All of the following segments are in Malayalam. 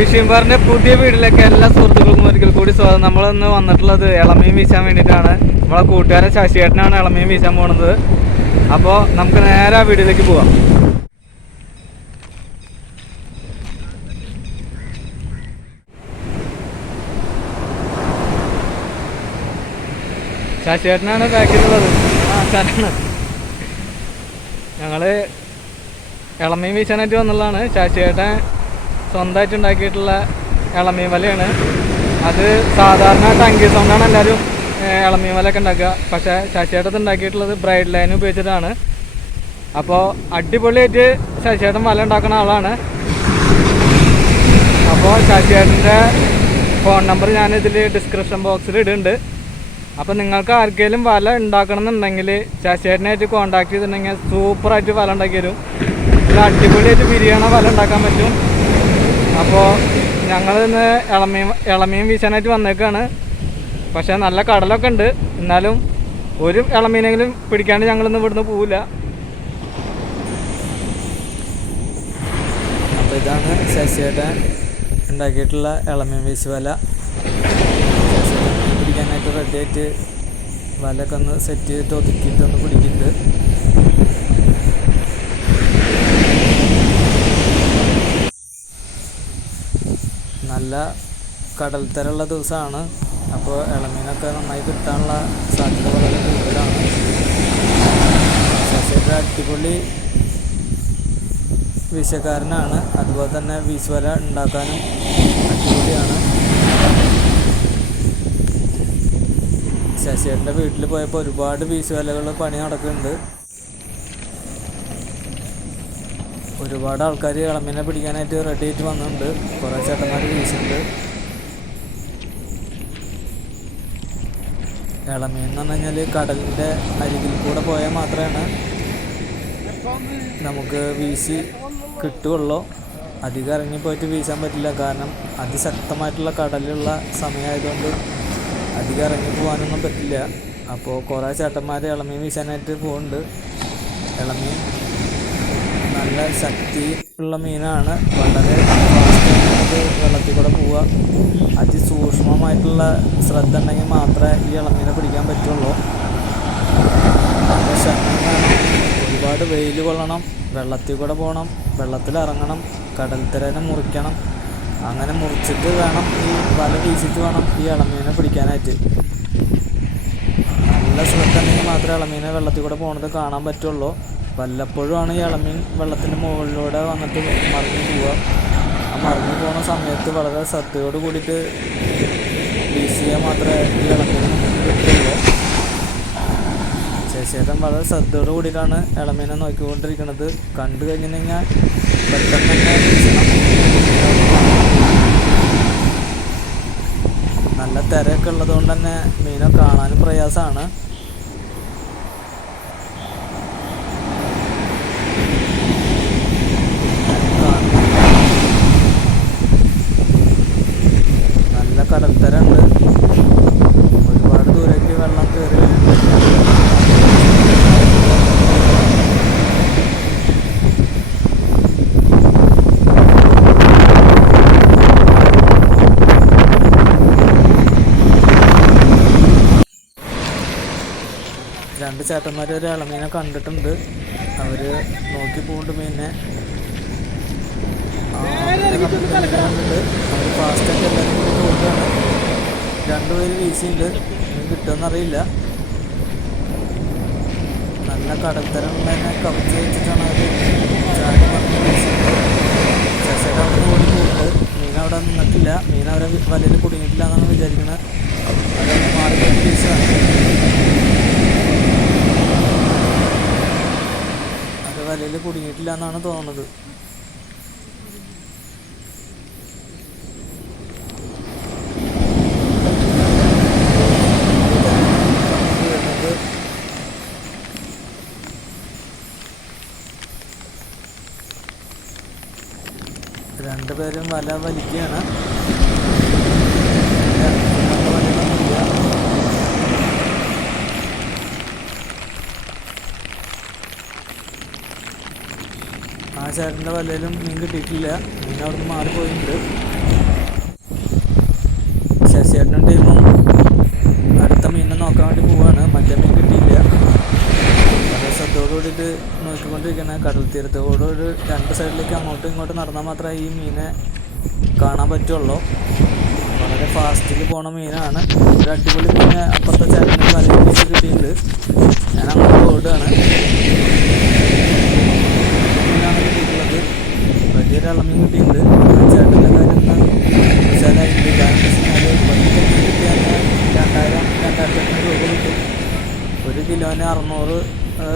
ഫിഷിംഗ് പുതിയ വീട്ടിലേക്ക് എല്ലാ സുഹൃത്തുക്കൾക്കും ഒരിക്കൽ കൂടി സ്വാഗതം. നമ്മളിന്ന് വന്നിട്ടുള്ളത് ഇളമീൻ വീശാൻ വേണ്ടിയിട്ടാണ്. നമ്മളെ കൂട്ടുകാരൻ ശശിയേട്ടനാണ് ഇളമീൻ വീശാൻ പോണത്. അപ്പോൾ നമുക്ക് നേരെ ആ വീട്ടിലേക്ക് പോവാം. ശശിയേട്ടനാണ് ബാക്കിലുള്ളത് ആ ശരണ. ഞങ്ങൾ ഇളമീൻ വീശാനായിട്ട് വന്നുള്ളതാണ്. ശശിയേട്ടൻ സ്വന്തമായിട്ട് ഉണ്ടാക്കിയിട്ടുള്ള ഇളമീൻ വലയാണ് അത് സാധാരണ ടങ്കി സൗണ്ടാണ് എല്ലാവരും ഇളമീൻ വലയൊക്കെ ഉണ്ടാക്കുക. പക്ഷേ ശശിയേട്ടത് ഉണ്ടാക്കിയിട്ടുള്ളത് ബ്രൈഡ് ലൈൻ ഉപയോഗിച്ചിട്ടാണ്. അപ്പോൾ അടിപൊളിയായിട്ട് ശശിയേട്ടൻ വല ഉണ്ടാക്കുന്ന ആളാണ്. അപ്പോൾ ശശിയേട്ടന്റെ ഫോൺ നമ്പർ ഞാൻ ഇതിൽ ഡിസ്ക്രിപ്ഷൻ ബോക്സിൽ ഇടുന്നുണ്ട്. അപ്പോൾ നിങ്ങൾക്ക് ആർക്കെങ്കിലും വല ഉണ്ടാക്കണം എന്നുണ്ടെങ്കിൽ ശശിയേട്ടനായിട്ട് കോൺടാക്ട് ചെയ്തിട്ടുണ്ടെങ്കിൽ സൂപ്പറായിട്ട് വല ഉണ്ടാക്കി തരും. അടിപൊളിയായിട്ട് ബിരിയാണി വല ഉണ്ടാക്കാൻ പറ്റും. അപ്പോൾ ഞങ്ങൾ ഇന്ന് ഇളമീൻ ഇളമീൻ വീശാനായിട്ട് വന്നേക്കാണ്. പക്ഷേ നല്ല കടലൊക്കെ ഉണ്ട്. എന്നാലും ഒരു ഇളമീനെങ്കിലും പിടിക്കാണ്ട് ഞങ്ങളിന്ന് ഇവിടുന്ന് പോവില്ല. അപ്പോൾ ഇതാണ് ശശിയേട്ടൻ ഉണ്ടാക്കിയിട്ടുള്ള ഇളമീൻ വീശ് വല. പിടിക്കാനായിട്ട് റെഡി ആയിട്ട് വലയൊക്കെ ഒന്ന് സെറ്റ് ചെയ്തിട്ട് ഒതുക്കിയിട്ട് ഒന്ന് പിടിക്കുന്നുണ്ട്. നല്ല കടൽത്തരമുള്ള ദിവസമാണ്. അപ്പോൾ ഇളമീനൊക്കെ നന്നായി കിട്ടാനുള്ള സാധ്യത വളരെ കൂടുതലാണ്. ശശിയുടെ അടിപൊളി വീശക്കാരനാണ്. അതുപോലെ തന്നെ വീശുവല ഉണ്ടാക്കാനും അടിപൊളിയാണ്. ശശിയുടെ വീട്ടിൽ പോയപ്പോൾ ഒരുപാട് വീശുവലകൾ പണി നടക്കുന്നുണ്ട്. ഒരുപാട് ആൾക്കാർ ഇളമീനെ പിടിക്കാനായിട്ട് റെഡി ആയിട്ട് വന്നിട്ടുണ്ട്. കുറേ ചേട്ടന്മാർ വീശുന്നുണ്ട് ഇളമീൻ എന്ന് പറഞ്ഞു കഴിഞ്ഞാൽ കടലിന്റെ അരികിൽ കൂടെ പോയാൽ മാത്രമാണ് നമുക്ക് വീശി കിട്ടുകയുള്ളൂ. അധികം ഇറങ്ങി പോയിട്ട് വീശാൻ പറ്റില്ല. കാരണം അതിശക്തമായിട്ടുള്ള കടലുള്ള സമയമായതുകൊണ്ട് അധികം ഇറങ്ങി പോകാനൊന്നും പറ്റില്ല. അപ്പോൾ കുറേ ചേട്ടന്മാർ ഇളമീൻ വീശാനായിട്ട് പോകുന്നുണ്ട്. ഇളമീൻ നല്ല ശക്തി ഉള്ള മീനാണ്. വളരെ വെള്ളത്തിൽ കൂടെ പോവുക. അതിസൂക്ഷ്മമായിട്ടുള്ള ശ്രദ്ധ ഉണ്ടെങ്കിൽ മാത്രമേ ഈ ഇളമീനെ പിടിക്കാൻ പറ്റുള്ളൂ. ഒരുപാട് വെയിൽ കൊള്ളണം. വെള്ളത്തിൽ കൂടെ പോകണം. വെള്ളത്തിൽ ഇറങ്ങണം. കടൽ തിരനെ മുറിക്കണം. അങ്ങനെ മുറിച്ചിട്ട് വേണം ഈ വല വീശിട്ട് വേണം ഈ ഇളമീനെ പിടിക്കാനായിട്ട്. നല്ല ശ്രദ്ധ ഉണ്ടെങ്കിൽ മാത്രമേ ഇളമീനെ വെള്ളത്തിൽ കൂടെ പോകണത് കാണാൻ പറ്റുള്ളൂ. വല്ലപ്പോഴുമാണ് ഈ ഇളമീൻ വെള്ളത്തിന്റെ മുകളിലൂടെ വന്നിട്ട് മറിഞ്ഞു പോവുക. ആ മറിഞ്ഞു പോകുന്ന സമയത്ത് വളരെ ശ്രദ്ധയോട് കൂടിയിട്ട് വീശിയാൽ മാത്രമേ ഈ ഇളമീൻ കിട്ടുള്ളൂ. ശേഷം വളരെ ശ്രദ്ധയോട് കൂടിയിട്ടാണ് ഇളമീനെ നോക്കിക്കൊണ്ടിരിക്കുന്നത് കണ്ടു കഴിഞ്ഞിട്ടുണ്ടെങ്കിൽ പെട്ടെന്ന് തന്നെ നല്ല തിരയൊക്കെ ഉള്ളതുകൊണ്ട് തന്നെ മീനെ കാണാനും പ്രയാസമാണ് നല്ല കടൽത്തരുണ്ട് ഒരുപാട് ദൂരേക്ക് വെള്ളം കയറി വരുന്നുണ്ട് രണ്ട് ചേട്ടന്മാർ ഒരു ഇളമീനെ കണ്ടിട്ടുണ്ട്. അവർ നോക്കി പോകുന്നുണ്ട് മീനെ. അവർ ഫാസ്റ്റായിട്ട് എല്ലാവരും കൂടി പോവുകയാണ്. രണ്ടുപേര് വീശിയുണ്ട് കിട്ടുമെന്നറിയില്ല നല്ല കടൽത്തരമുള്ളതിനെ കവിച്ച് വെച്ചിട്ടാണ് അവർ ചാടി ശശിയുടെ അവിടെ ഓടി പോയിട്ട് മീൻ അവിടെ നിന്നിട്ടില്ല. മീൻ അവരെ വലയിൽ കുടുങ്ങിയിട്ടില്ല എന്നാണ് വിചാരിക്കുന്നത് അതൊന്ന് മാറി വീശാണ് അത് വലയിൽ എന്നാണ് തോന്നുന്നത്. രണ്ടുപേരും വല വലിക്കുകയാണ്. ചേട്ടന്റെ വലയിലും മീൻ കിട്ടിയിട്ടില്ല. മീൻ അവിടുന്ന് മാറിപ്പോയിട്ടുണ്ട്. ശശിയേട്ടനും ടീമും അടുത്ത മീനിനെ നോക്കാൻ വേണ്ടി പോവാണ്. മറ്റേ മീൻ കിട്ടിയില്ല. വളരെ ശ്രദ്ധയോട് കൂടിയിട്ട് നോക്കിക്കൊണ്ടിരിക്കുന്ന കടൽ തീരത്തോട് ഒരു രണ്ട് സൈഡിലേക്ക് അങ്ങോട്ടും ഇങ്ങോട്ടും നടന്നാൽ മാത്രമേ ഈ മീനെ കാണാൻ പറ്റുള്ളൂ. വളരെ ഫാസ്റ്റിൽ പോണ മീനാണ്. ഒരു അടിപൊളി മീനെ അപ്പുറത്തെ ചേട്ടന്റെ വലയിൽ വെച്ച് കിട്ടിയിട്ടുണ്ട്. ഞാൻ അങ്ങോട്ട് ഓടുകയാണ് മീനാണ് കിട്ടിയിട്ടുള്ളത് വലിയൊരു ഇളമീൻ കിട്ടിയിട്ടുണ്ട് ചേട്ടന്റെ കാര്യം ഒന്ന് ഉഷാറായിട്ടുണ്ട് കാരണം എന്ന് വെച്ചാൽ ഒറ്റ മീൻ കിട്ടിയാൽ രണ്ടായിരം രണ്ടായിരത്തി അഞ്ഞൂറ് രൂപ കിട്ടും ഒരു കിലോന് അറുന്നൂറ്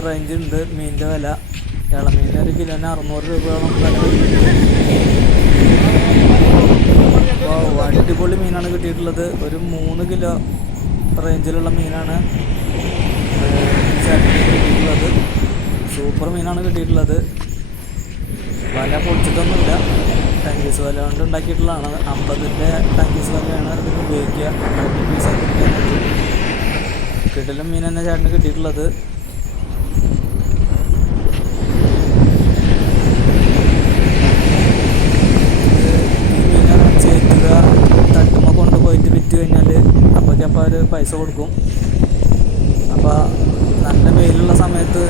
റേഞ്ച് ഉണ്ട്. മീനിന്റെ വില. ഇളമീൻ ഒരു കിലോന് അറുന്നൂറ് രൂപയോളം അടിപൊളി മീനാണ് കിട്ടിയിട്ടുള്ളത്. ഒരു മൂന്ന് കിലോ റേഞ്ചിലുള്ള മീനാണ് കിട്ടിയിട്ടുള്ളത്. സൂപ്പർ മീനാണ് കിട്ടിയിട്ടുള്ളത്. വല പൊളിച്ചിട്ടൊന്നുമില്ല. ടങ്കീസ് വല കൊണ്ട് ഉണ്ടാക്കിയിട്ടുള്ളതാണ്. അമ്പതിന്റെ ടങ്കീസ് വലയാണ് ഇതിന് ഉപയോഗിക്കുക. കിടലും മീൻ തന്നെ ചേട്ടന് കിട്ടിയിട്ടുള്ളത്. അവർ പൈസ കൊടുക്കും. അപ്പോൾ നല്ല വെയിലുള്ള സമയത്ത്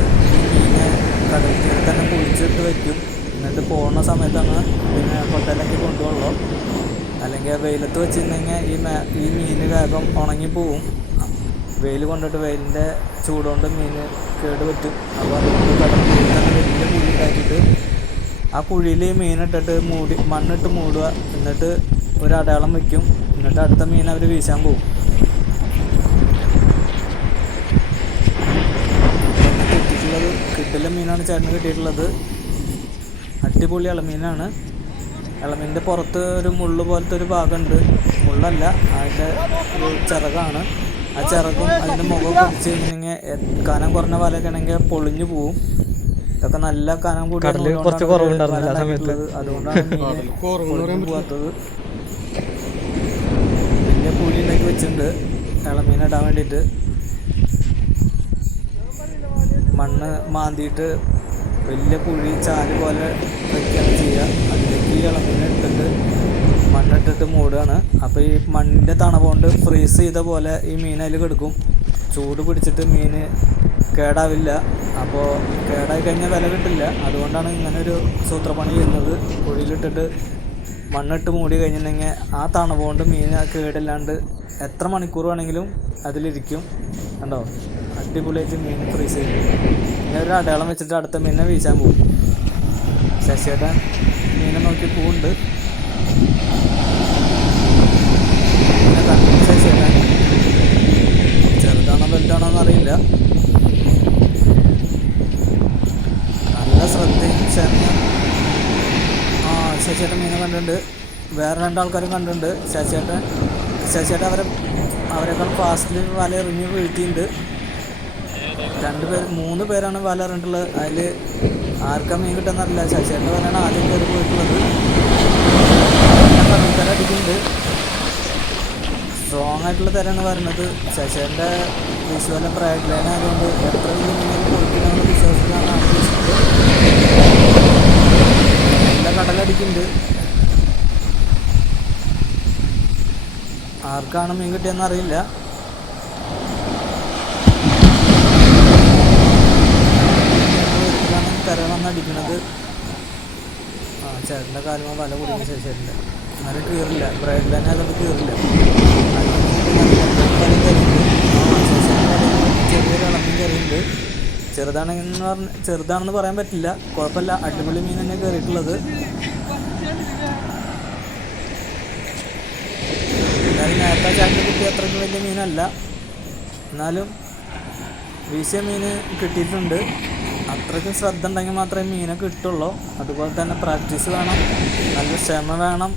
മീനെ കടൽ തന്നെ കുഴിച്ചിട്ട് വയ്ക്കും എന്നിട്ട് പോകുന്ന സമയത്താണ് പിന്നെ ഹോട്ടലിലേക്ക് കൊണ്ടുപോകുള്ളൂ അല്ലെങ്കിൽ ആ വെയിലത്ത് വെച്ചിരുന്നെങ്കിൽ ഈ മേ ഈ മീൻ വേഗം ഉണങ്ങി പോവും. വെയിൽ കൊണ്ടിട്ട് വെയിലിന്റെ ചൂടുകൊണ്ട് മീൻ കേട് പറ്റും. അപ്പോൾ അതുകൊണ്ട് കടൽ തന്നെ വലിയ കുഴി ഉണ്ടാക്കിയിട്ട് ആ കുഴിയിൽ മീനിട്ടിട്ട് മൂടി മണ്ണിട്ട് മൂടുക. എന്നിട്ട് ഒരു അടയാളം വയ്ക്കും എന്നിട്ട് അടുത്ത മീൻ അവർ വീശാൻ പോകും കിട്ടില്ല മീനാണ് ചേട്ടന് കിട്ടിയിട്ടുള്ളത്. അടിപൊളി ഇളമീനാണ് ഇളമീന്റെ പുറത്ത് ഒരു മുള്ള് പോലത്തെ ഒരു ഭാഗമുണ്ട്. മുള്ളല്ല അതിന്റെ ഒരു ചിറകാണ്. ആ ചിറകും അതിന്റെ മുഖം പിടിച്ച് കഴിഞ്ഞിട്ടുണ്ടെങ്കിൽ കനം കുറഞ്ഞ വലയൊക്കെ ആണെങ്കിൽ പൊളിഞ്ഞു പോവും. ഇതൊക്കെ നല്ല കനം കൂടി കടൽ കുറച്ച് കുറവുണ്ടായിരുന്നില്ല ആ സമയത്ത്. അതുകൊണ്ടാണ് പോകാത്തത് വലിയ ഉണ്ടാക്കി വെച്ചിട്ടുണ്ട്. ഇളമീൻ ഇടാൻ വേണ്ടിയിട്ട്. മണ്ണ് മാന്തിയിട്ട് വലിയ കുഴി ചാൽ പോലെ വയ്ക്കുകയാണ് ചെയ്യുക. അതിലേക്ക് ഈ ഇളമ്പിനെ ഇട്ടിട്ട് മണ്ണിട്ടിട്ട് മൂടുകയാണ്. അപ്പോൾ ഈ മണ്ണിന്റെ തണവുകൊണ്ട് ഫ്രീസ് ചെയ്ത പോലെ ഈ മീൻ അതിൽ കിടക്കും. ചൂട് പിടിച്ചിട്ട് മീൻ കേടാവില്ല. അപ്പോൾ കേടായി കഴിഞ്ഞാൽ വില കിട്ടില്ല. അതുകൊണ്ടാണ് ഇങ്ങനെ ഒരു സൂത്രപ്പണി ചെയ്യുന്നത്. കുഴിയിലിട്ടിട്ട് മണ്ണിട്ട് മൂടി കഴിഞ്ഞിട്ടുണ്ടെങ്കിൽ ആ തണവുകൊണ്ട് മീൻ കേടില്ലാണ്ട് എത്ര മണിക്കൂർ വേണമെങ്കിലും അതിലിരിക്കും. കണ്ടോ? അടിപൊളിയായിട്ട് മീൻ ഫ്രീസ് ചെയ്യും. ഇങ്ങനെ ഒരു അടയാളം വെച്ചിട്ട് അടുത്ത മീനിനെ വീശാൻ പോകും ശശിയുടെ മീനെ നോക്കി പോകുന്നുണ്ട് ശശിയേട്ടൻ ചെറുതാണോ വലുതാണോ എന്നറിയില്ല. നല്ല ശ്രദ്ധയും ആ ശശിയേട്ടൻ മീനെ കണ്ടിട്ടുണ്ട്. വേറെ രണ്ടാൾക്കാരും കണ്ടിട്ടുണ്ട്. ശശിയേട്ടൻ ശശിയേട്ടൻ അവരെ അവരെക്കാൾ ഫാസ്റ്റിൽ വല എറിഞ്ഞ് വീഴ്ത്തിയിട്ടുണ്ട് രണ്ട് പേര് മൂന്ന് പേരാണ് വല എറിഞ്ഞിട്ടുള്ളത്. അതിൽ ആർക്കാ മീൻ കിട്ടുന്നറിയില്ല ചേട്ടന്റെ വലയാണ് ആദ്യം കയറി പോയിട്ടുള്ളത്. കടൽക്കര അടിക്കുന്നുണ്ട്. സ്ട്രോങ് ആയിട്ടുള്ള തരാണ് വരുന്നത് ശശിയേട്ടന്റെ വിശ്വല ബ്രൈഡ് ലൈൻ ആയതുകൊണ്ട് എത്ര വലിയ മീനുകൾ കൊടുക്കണമെന്ന് വിശ്വാസത്തിലാണ് ആൾ ആർക്കാണ് മീൻ കിട്ടിയെന്ന് അറിയില്ല. വന്നടിക്കണത് ആ ചേട്ടന്റെ കാലുമ വല കുടിക്കുന്ന ചേട്ടന്റെ എന്നാലും കീറില്ല. ബ്രൈഡ് തന്നെ അതൊക്കെ കീറില്ല. ചെറിയൊരു ഇളമീൻ കയറിയുണ്ട് ചെറുതാണെന്ന് പറഞ്ഞ ചെറുതാണെന്ന് പറയാൻ പറ്റില്ല. കുഴപ്പമില്ല. അടിപൊളി മീൻ തന്നെ കയറിയിട്ടുള്ളത്. എന്നാലും നേരത്തെ ചാക്കിൽ കിട്ടിയ അത്രയ്ക്ക് വലിയ മീനല്ല. എന്നാലും വീശിയ മീൻ കിട്ടിയിട്ടുണ്ട്. അത്രയ്ക്കും ശ്രദ്ധ ഉണ്ടെങ്കിൽ മാത്രമേ മീനെ കിട്ടുള്ളൂ. അതുപോലെ തന്നെ പ്രാക്ടീസ് വേണം. നല്ല ക്ഷമ വേണം.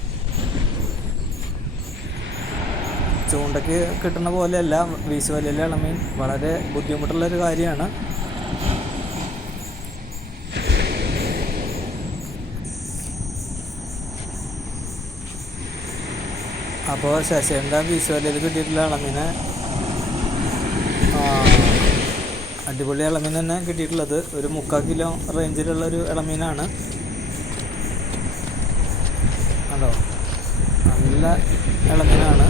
ചൂണ്ടയ്ക്ക് കിട്ടുന്ന പോലെയല്ല. വീശുവലയിലെ ഇളമീൻ. വളരെ ബുദ്ധിമുട്ടുള്ളൊരു കാര്യമാണ്. അപ്പോൾ ശശിന്റെ വീശുവലയിൽ കിട്ടിയിട്ടുള്ള ഇളമീനെ അടിപൊളി ഇളമീൻ തന്നെ കിട്ടിയിട്ടുള്ളത്. ഒരു മുക്കാൽ കിലോ റേഞ്ചിലുള്ള ഒരു ഇളമീനാണ് അതോ നല്ല ഇളമീനാണ്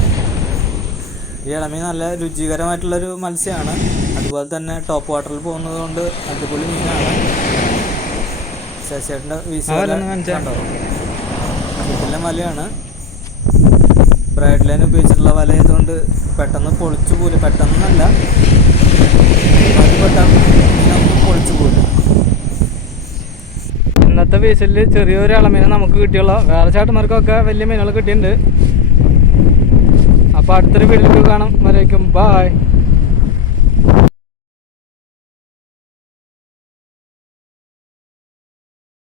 ഈ ഇളമീൻ നല്ല രുചികരമായിട്ടുള്ളൊരു മത്സ്യമാണ് അതുപോലെ തന്നെ ടോപ്പ് വാട്ടറിൽ പോകുന്നത് കൊണ്ട് അടിപൊളി മീനാണ്. ശശിയേട്ടന്റെ വിശ്വാസം. കണ്ടോ? നല്ല വലയാണ് ബ്രൈഡ് ലൈൻ ഉപയോഗിച്ചിട്ടുള്ള വല ആയതുകൊണ്ട് പെട്ടെന്ന് പൊളിച്ചു പോലും പെട്ടെന്നല്ല. അത് പെട്ടെന്ന് പൊളിച്ചു പോലും ഇന്നത്തെ വീശലിൽ ചെറിയൊരു ഇളമീനെ നമുക്ക് കിട്ടിയുള്ള. വേറെ ചാട്ടന്മാർക്കൊക്കെ വലിയ മീനുകൾ കിട്ടിയിട്ടുണ്ട്. അപ്പോൾ അടുത്തൊരു വീട്ടിലേക്ക് കാണാം. വരയ്ക്കും ബായ്